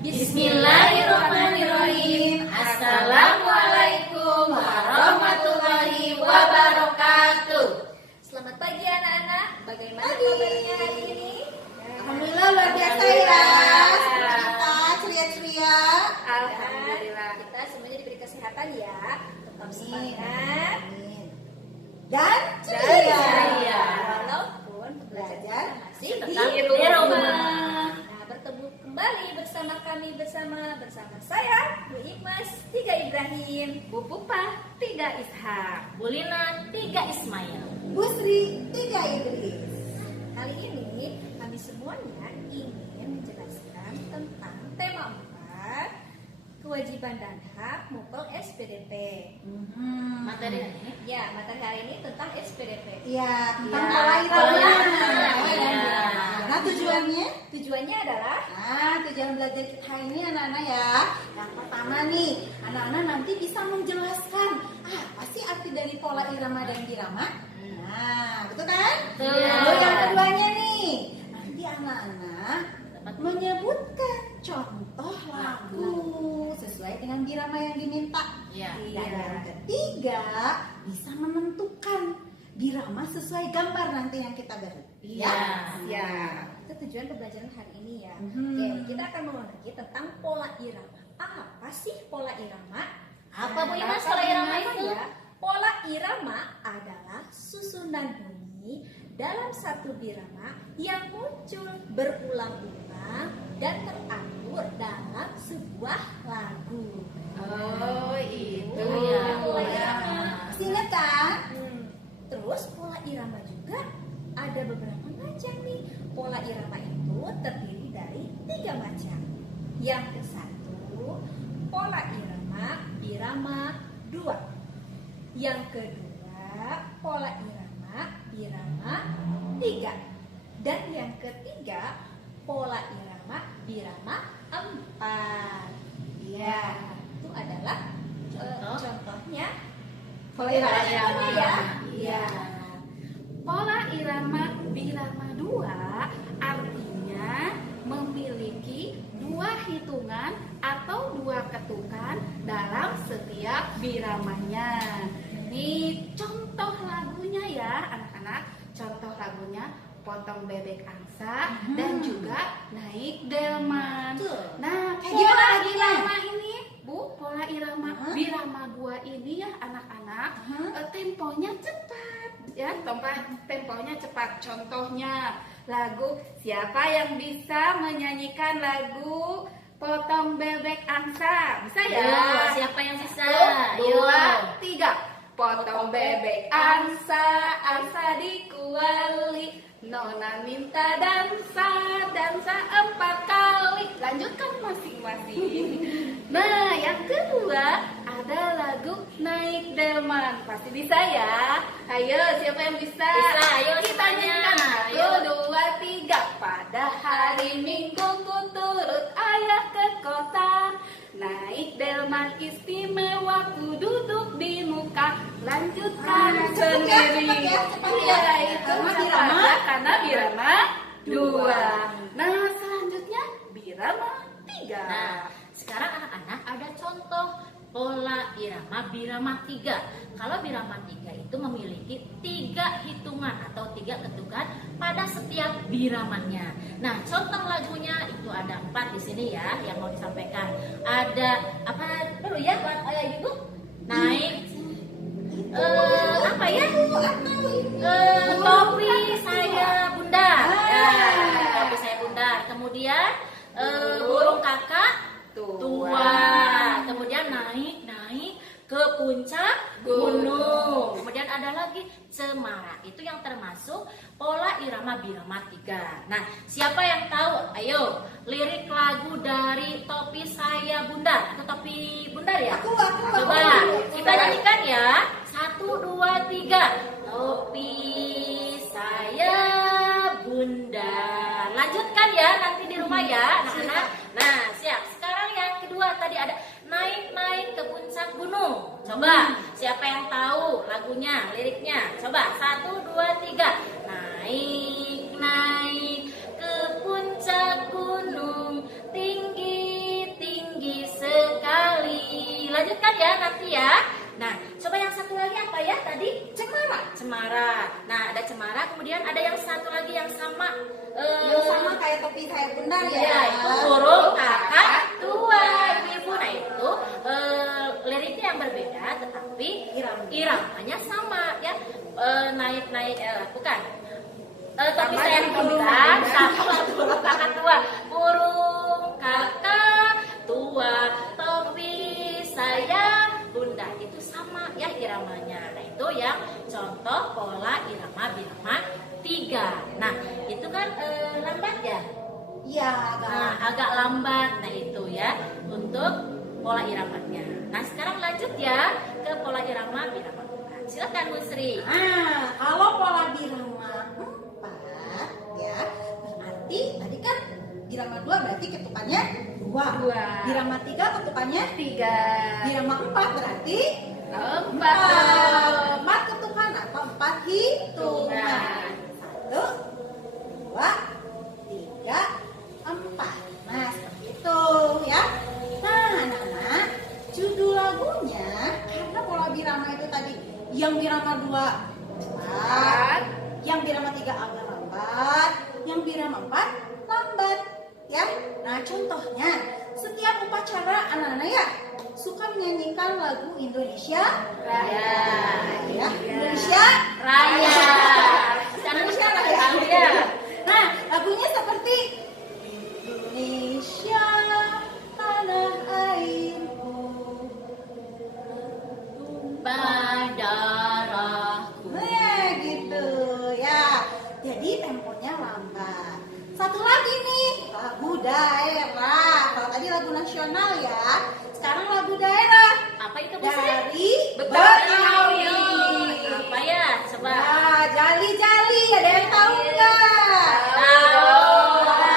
Bismillahirrahmanirrahim. Assalamualaikum warahmatullahi wabarakatuh. Selamat pagi anak-anak. Bagaimana kabarnya hari ini? Alhamdulillah luar biasa ya. Kita ceria-ceria. Alhamdulillah. Kita semuanya diberi kesehatan ya. Tetap semangat Dan ceria. walaupun belajar masih tetap di di rumah. Nah, bertemu kembali bersama kami bersama saya Bu Ikmas, Tiga Ibrahim, Bu Pupa, 3 Ishak. Bu Lina, 3 Ismail. Bu Sri, 3 Idris. Kali ini kami semuanya ingin menjelaskan tentang tema 4, kewajiban dan hak mupel SPDP. Materi ini Ya, materi hari ini tentang SPDP. Iya, tentang Iya, pola pola irama. irama. Nah, tujuannya? Tujuannya adalah Tujuan belajar kita ini anak-anak ya. Yang pertama nih, anak-anak nanti bisa menjelaskan apa sih arti dari pola irama dan birama. Nah, betul kan? Betul. Lalu yang keduanya nih, nanti anak-anak menyebutkan contoh lagu sesuai dengan birama yang diminta. ya. Dan yang ketiga, bisa menentukan birama sesuai gambar nanti yang kita beri. Iya. Ya. itu tujuan pembelajaran hari ini ya. Mhm. Oke, kita akan mengulangi tentang pola irama. Apa sih pola irama? Apa Bu Imas Apa pola irama irama itu? ya? Pola irama adalah susunan bunyi dalam satu birama yang muncul berulang-ulang dan teratur dalam sebuah lagu. Oh, itu ya. Pola irama. Masih ingat kan? Terus pola irama juga ada beberapa macam nih. Pola irama itu terdiri dari 3 macam. Yang ke satu, pola irama birama 2. Yang kedua, pola irama birama 3. Dan yang ketiga, pola irama birama 4. Ya, itu adalah contohnya Pola irama. ya. Iya. Pola irama birama 2 artinya memiliki 2 hitungan atau 2 ketukan dalam setiap biramanya. Ini contoh lagunya ya anak-anak. Contoh lagunya potong bebek angsa dan juga naik delman. Betul. Nah, Kayak pola gimana lagunya? irama ini, Bu, pola irama birama 2 ini ya anak-anak, temponya cepat ya, temponya cepat. Contohnya lagu, siapa yang bisa menyanyikan lagu potong bebek angsa? Bisa ya? Ayo, siapa yang bisa? 1, Ayo. 2, 3. Potong bebek angsa, angsa dikuali, nona minta dansa, dansa 4 kali. Lanjutkan masing-masing. Nah, yang kedua ada lagu naik delman. Pasti bisa ya. Ayo, siapa yang bisa? Bisa, ayo Kita semuanya. nyanyikan. Ayo. 1, 2, 3. Pada hari Minggu ku turut ayah ke kota. Naik delman istimewa, ku duduk di muka. Lanjutkan sendiri. cepat ya. Iya, itu Karena cepat birama ya, karena birama 2. Nah, selanjutnya birama 3. Nah, sekarang anak-anak ada contoh pola irama birama 3. Kalau birama 3 itu memiliki 3 hitungan atau 3 ketukan pada setiap biramanya. Nah, contoh lagunya itu ada 4 di sini ya yang mau disampaikan. Ada apa dulu ya, Ibu? Naik apa ya? Topi saya bundar. Topi saya bundar. Kemudian burung kakak tua. Kemudian naik ke puncak gunung. Kemudian ada lagi cemara. Itu yang termasuk pola irama birama 3. Nah, siapa yang tahu? Ayo, lirik lagu dari topi saya bundar atau topi bundar ya? Aku. Coba kita nyanyikan ya. 1, 2, 3. Topi saya bundar. Lanjutkan ya nanti di rumah ya, anak-anak. Nah, siap. Sekarang yang kedua tadi ada naik ke puncak gunung. Coba siapa yang tahu lagunya, liriknya? Coba 1, 2, 3. Naik ke puncak gunung tinggi dilanjutkan ya nanti ya. Nah, coba yang satu lagi apa ya tadi? Cemara. Cemara. Nah, ada cemara, kemudian ada yang satu lagi yang sama. Yang sama kayak topi saya bundar ya. Ya, itu burung kakak tua ibu. Nah itu liriknya yang berbeda, tetapi iramanya sama ya. Naik bukan. Topi saya bundar sama burung kakak tua. Burung kakak tua, topi saya bundar itu sama ya iramanya. Nah itu yang contoh pola irama birama 3. Nah itu kan lambat ya. Iya, Agak lambat. Nah itu ya untuk pola iramanya. Nah sekarang lanjut ya ke pola irama birama 4. Silakan Bu Sri. Nah, kalau pola birama 4 ya, berarti tadi kan birama 2 berarti ketukannya 2. Birama 3 ketukannya 3. Birama 4 berarti 4. 4 ketukan apa? 4 hitungan. 1, 2, 3, 4. Nah, seperti itu ya. Nah, anak-anak, judul lagunya karena pola birama itu tadi yang birama 2 cepat, yang birama 3 agak lambat, yang birama 4 lambat ya. Nah, contohnya setiap upacara anak-anak ya suka menyanyikan lagu Indonesia Raya. Ya, Indonesia Raya. Indonesia Raya. Nah, lagunya seperti Indonesia tanah airku, Darahku. nah gitu ya. Jadi temponya lambat. Satu lagi nih, lagu daerah. Kalau tadi lagu nasional ya, sekarang lagu daerah Apa itu Bu Sri? dari Betawi. Betawi. Apa ya? Coba. Nah, jali-jali ada yang tahu nggak? Tahu. Ya.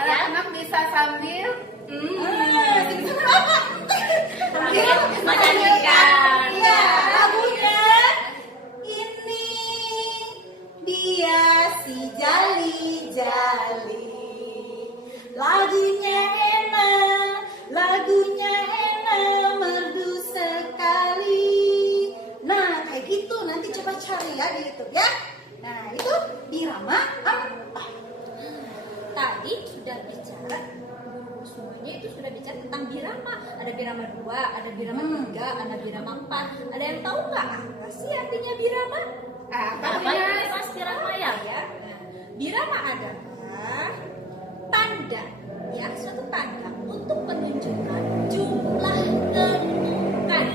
Anak-anak bisa sambil Sambil menyanyikan. Iya, lagunya ini dia si jali-jali. Lagunya enak, merdu sekali. Nah, kayak gitu nanti coba cari ya di YouTube ya. Nah, itu birama 4. Tadi sudah bicara semuanya itu sudah bicara tentang birama. Ada birama 2, ada birama 3, ada birama 4. Ada yang tahu nggak apa sih artinya birama? Apa itu Mas birama ya? Nah, birama adalah tanda ya, suatu tanda untuk menunjukkan jumlah kedudukan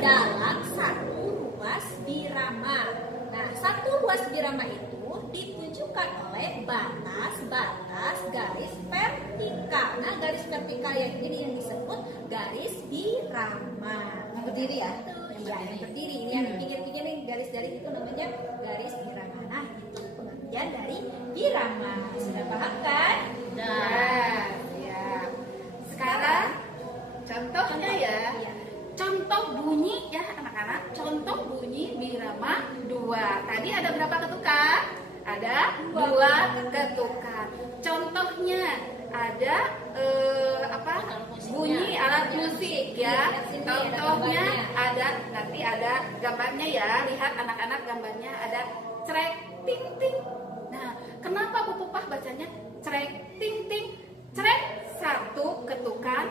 dalam satu ruas birama. Nah, satu ruas birama itu ditunjukkan oleh batas-batas garis vertikal. Nah, garis vertikal yang disebut garis birama. Yang berdiri ya. Yang berdiri ini yang pinggir-pinggir ini garis-garis itu namanya garis birama. Nah, itu pengertian dari birama. Sudah paham kan? Nah, ya. Sekarang contohnya ya. Iya. Contoh bunyi ya anak-anak. Contoh bunyi birama 2. Tadi ada berapa ketukan? Ada 2 ketukan. Contohnya ada bunyi alat musik ya. Contohnya ada nanti ada gambarnya ya. Lihat anak-anak gambarnya ada crek ting ting. Nah, kenapa Bu Pupah bacanya crek ting ting? Crek 1 ketukan,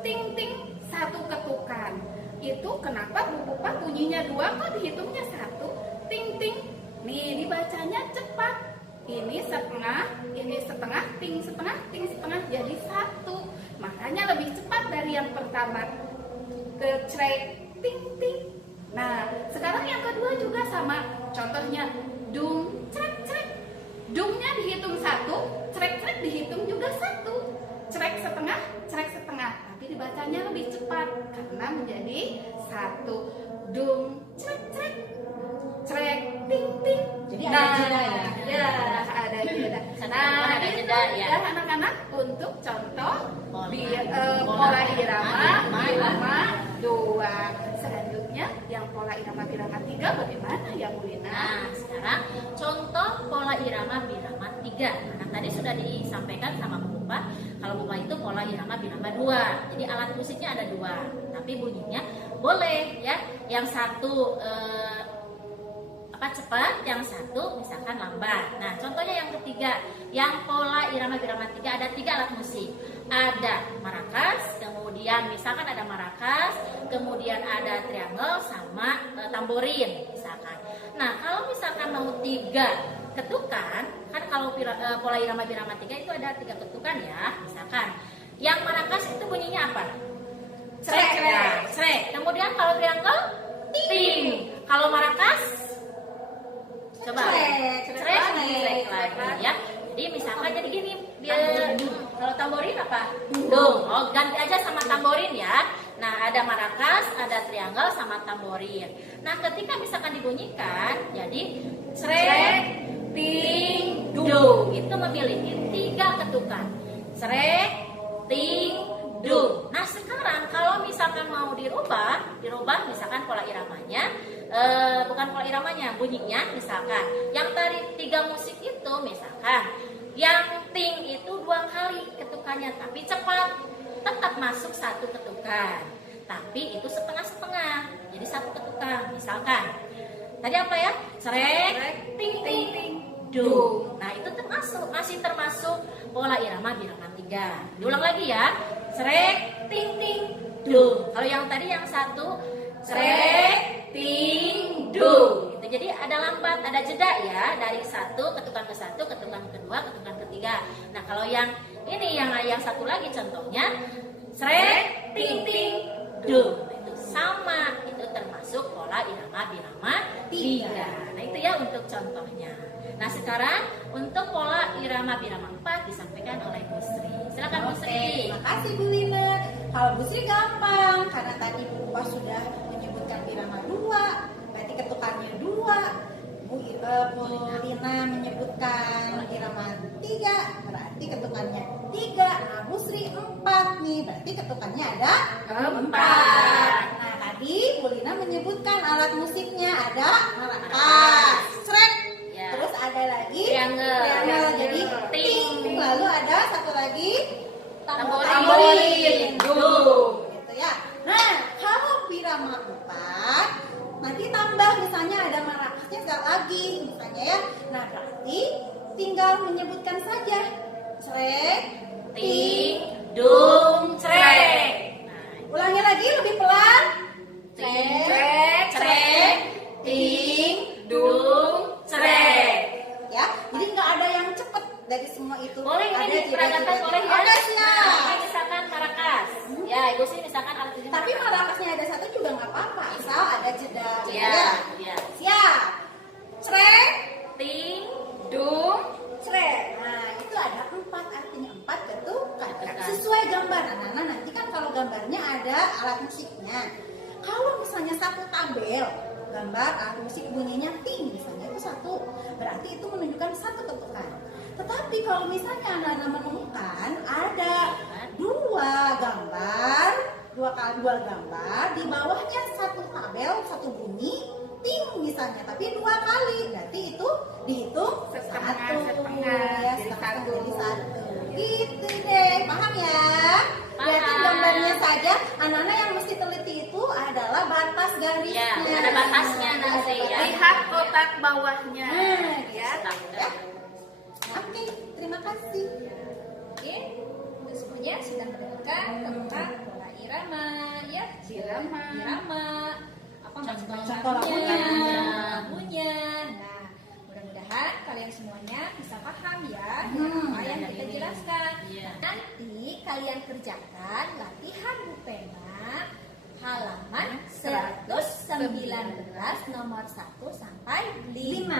ting ting 1 ketukan. Itu kenapa Bu Pupah bunyinya 2 kok dihitungnya 1? Ting ting. Nih dibacanya cepat. Ini setengah, ting setengah jadi 1. Makanya lebih cepat dari yang pertama. Ke crek ting ting. Nah, sekarang yang kedua juga sama. Contohnya dung crek crek. Dungnya dihitung 1, crek crek dihitung juga 1. Crek setengah, tapi dibacanya lebih cepat karena menjadi 1. Dung crek crek, crek ting ting. Jadi ada jeda ya. Ya, ada jeda. Nah, ada jeda ya. Anak-anak untuk contoh Pola pola irama birama 2. Selanjutnya yang pola irama birama 3 bagaimana ya Bu Lina? Nah, sekarang contoh pola irama birama 3. Nah, tadi sudah disampaikan sama Bu Pupa, kalau Pupa itu pola irama birama 2. Jadi alat musiknya ada 2. tapi bunyinya boleh ya. Yang satu cepat, yang satu misalkan lambat. Nah, contohnya yang ketiga, yang pola irama birama 3 ada 3 alat musik. Ada marakas, kemudian misalkan ada marakas, kemudian ada triangle sama tamborin misalkan. Nah, kalau misalkan mau 3 ketukan, kan kalau pola irama birama 3 itu ada 3 ketukan ya. Misalkan yang marakas itu bunyinya apa? Srek, srek. Kemudian kalau triangle ting. Kalau marakas coba srek lagi ya. Jadi misalkan jadi gini, kalau tamborin apa? Dung. Oh, ganti aja sama tamborin ya. Nah, ada marakas, ada triangle sama tamborin. Nah, ketika misalkan dibunyikan jadi srek, ting, dung. Itu memiliki 3 ketukan. Srek, ting, dung. Nah, sekarang kalau misalkan mau dirubah misalkan pola iramanya, bukan pola iramanya, bunyinya misalkan. Yang dari 3 musik itu misalkan, yang ting itu 2 kali ketukannya, tapi cepat, tetap masuk 1 ketukan. Tapi itu setengah-setengah, jadi 1 ketukan. Misalkan, tadi apa ya? Srek, ting, ting, ting, dung. Nah, itu masih termasuk pola irama birama 3. Diulang lagi ya. Srek, ting, ting, dung. Kalau yang tadi yang satu srek, ting, dung. Gitu. Jadi ada lambat, ada jeda ya, dari 1 ketukan ke 1, ketukan kedua, ketukan ketiga. Nah, kalau yang ini yang satu lagi contohnya srek, ting, ting, dung. Itu sama, itu termasuk pola irama birama 3. Nah, itu ya untuk contohnya. Nah, sekarang untuk pola irama birama 4 disampaikan oleh Bu Sri. Silakan Bu Sri. Terima kasih Bu Lina. Kalau Bu Sri gampang, karena tadi Bu Upa sudah menyebutkan birama 2, berarti ketukannya 2. Bu Lina menyebutkan irama 3, berarti ketukannya 3. Nah, Bu Sri 4 nih, berarti ketukannya ada 4. Nah, tadi Bu Lina menyebutkan alat musiknya ada marakas, srek, terus ada lagi triangle, jadi ting. Lalu ada satu lagi tamborin, dung, gitu ya. Nah, kalau birama 4 nanti tambah, misalnya ada marakasnya sekali lagi, misalnya ya. Nah, berarti tinggal menyebutkan saja srek, ting, dung, srek. Ulangi lagi lebih pelan. Srek, srek, ting, dung, srek. Ya, jadi nggak ada yang cepet dari semua itu. Boleh ada ini diperagakan boleh ya. Oke, siap. Nah, ini misalkan marakas. Ya, Ibu sih misalkan alat musik. Tapi marakasnya ada satu juga nggak apa-apa, asal ada jeda. Iya, iya. Siap. Srek, Ting, dung, srek. Nah, itu ada 4, artinya 4 ketukan. Ketukan. Sesuai gambar. Nah, nanti kan kalau gambarnya ada alat musiknya. Kalau misalnya satu tabel gambar alat musik bunyinya ting, misalnya itu 1, berarti itu menunjukkan 1 ketukan. Tetapi kalau misalnya anak-anak menemukan ada 2 gambar, 2 gambar, di bawahnya 1 tabel, 1 bunyi ting misalnya, tapi 2 kali, berarti itu dihitung Setengah, ya, jadi setengah 1. jadi 1. Gitu deh, paham ya? Berarti Paham. gambarnya saja, anak-anak yang mesti teliti itu adalah batas garisnya. Ya, ada batasnya nanti ya. Lihat kotak bawahnya. Nah, Ya. ya. Oke, terima kasih. Oke, untuk semuanya sudah mendengarkan tentang pola irama, ya. Irama. Apa Contoh lagunya? lagunya. Nah, mudah-mudahan kalian semuanya bisa paham ya Hmm, apa yang kita jelaskan. Iya. Nanti kalian kerjakan latihan Bu Pena halaman 119 nomor 1 sampai 5.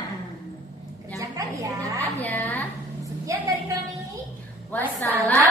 Kerjakan ya. Ya. Sekian dari kami. Wassalam.